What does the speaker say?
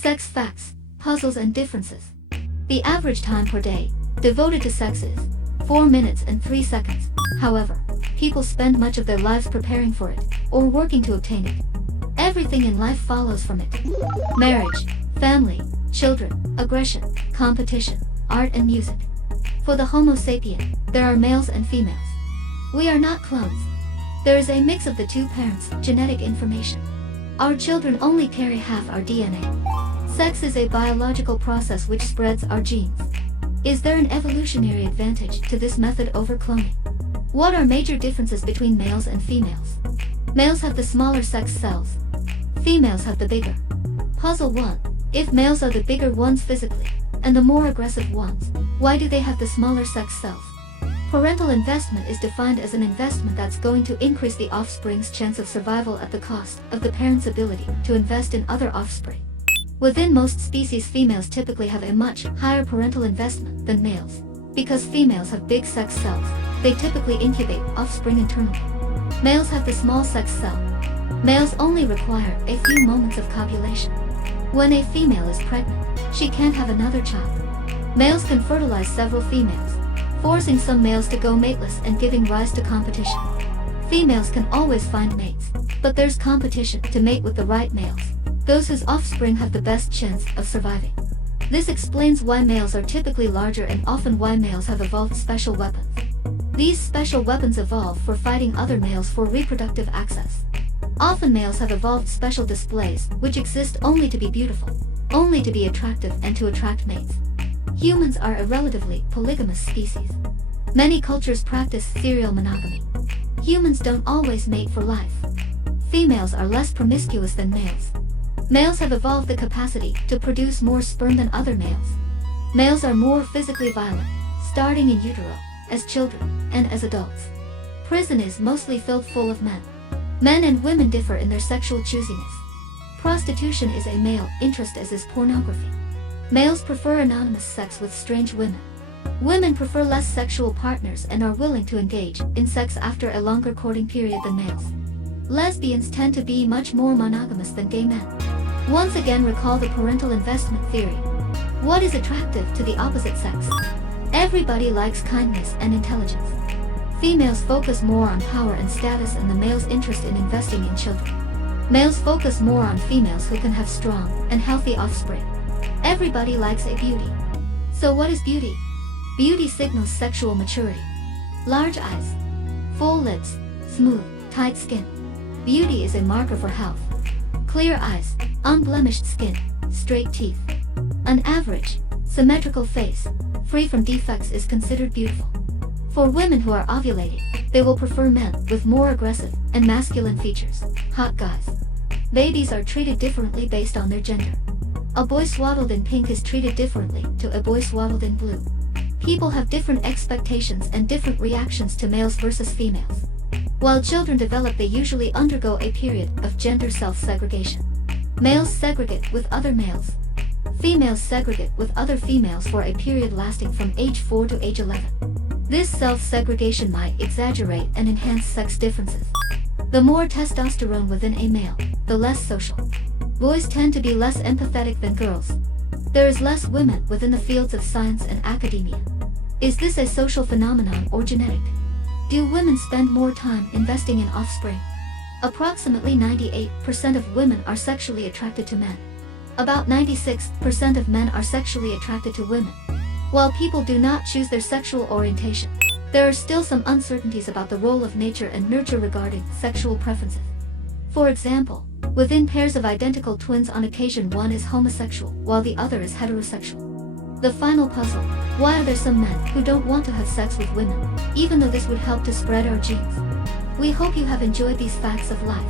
Sex facts, puzzles and differences. The average time per day devoted to sex is 4 minutes and 3 seconds. However, people spend much of their lives preparing for it or working to obtain it. Everything in life follows from it. Marriage, family, children, aggression, competition, art and music. For the Homo sapien, there are males and females. We are not clones. There is a mix of the two parents' genetic information. Our children only carry half our DNA. Sex is a biological process which spreads our genes. Is there an evolutionary advantage to this method over cloning? What are major differences between males and females? Males have the smaller sex cells. Females have the bigger. Puzzle 1. If males are the bigger ones physically, and the more aggressive ones, why do they have the smaller sex cells? Parental investment is defined as an investment that's going to increase the offspring's chance of survival at the cost of the parent's ability to invest in other offspring. Within most species, females typically have a much higher parental investment than males. Because females have big sex cells, they typically incubate offspring internally. Males have the small sex cell. Males only require a few moments of copulation. When a female is pregnant, she can't have another child. Males can fertilize several females, forcing some males to go mateless and giving rise to competition. Females can always find mates, but there's competition to mate with the right males, those whose offspring have the best chance of surviving. This explains why males are typically larger and often why males have evolved special weapons. These special weapons evolve for fighting other males for reproductive access. Often males have evolved special displays which exist only to be beautiful, only to be attractive and to attract mates. Humans are a relatively polygamous species. Many cultures practice serial monogamy. Humans don't always mate for life. Females are less promiscuous than males. Males have evolved the capacity to produce more sperm than other males. Males are more physically violent, starting in utero, as children, and as adults. Prison is mostly filled full of men. Men and women differ in their sexual choosiness. Prostitution is a male interest, as is pornography. Males prefer anonymous sex with strange women. Women prefer less sexual partners and are willing to engage in sex after a longer courting period than males. Lesbians tend to be much more monogamous than gay men. Once again, recall the parental investment theory. What is attractive to the opposite sex? Everybody likes kindness and intelligence. Females focus more on power and status, and the male's interest in investing in children. Males focus more on females who can have strong and healthy offspring. Everybody likes a beauty. So what is beauty? Beauty signals sexual maturity. Large eyes, full lips, smooth, tight skin. Beauty is a marker for health. Clear eyes, unblemished skin, straight teeth. An average, symmetrical face, free from defects is considered beautiful. For women who are ovulating, they will prefer men with more aggressive and masculine features, hot guys. Babies are treated differently based on their gender. A boy swaddled in pink is treated differently to a boy swaddled in blue. People have different expectations and different reactions to males versus females. While children develop, they usually undergo a period of gender self-segregation. Males segregate with other males. Females segregate with other females for a period lasting from age 4 to age 11. This self-segregation might exaggerate and enhance sex differences. The more testosterone within a male, the less social. Boys tend to be less empathetic than girls. There is less women within the fields of science and academia. Is this a social phenomenon or genetic? Do women spend more time investing in offspring? Approximately 98% of women are sexually attracted to men. About 96% of men are sexually attracted to women. While people do not choose their sexual orientation, there are still some uncertainties about the role of nature and nurture regarding sexual preferences. For example, within pairs of identical twins, on occasion one is homosexual while the other is heterosexual. The final puzzle: why are there some men who don't want to have sex with women, even though this would help to spread our genes? We hope you have enjoyed these facts of life.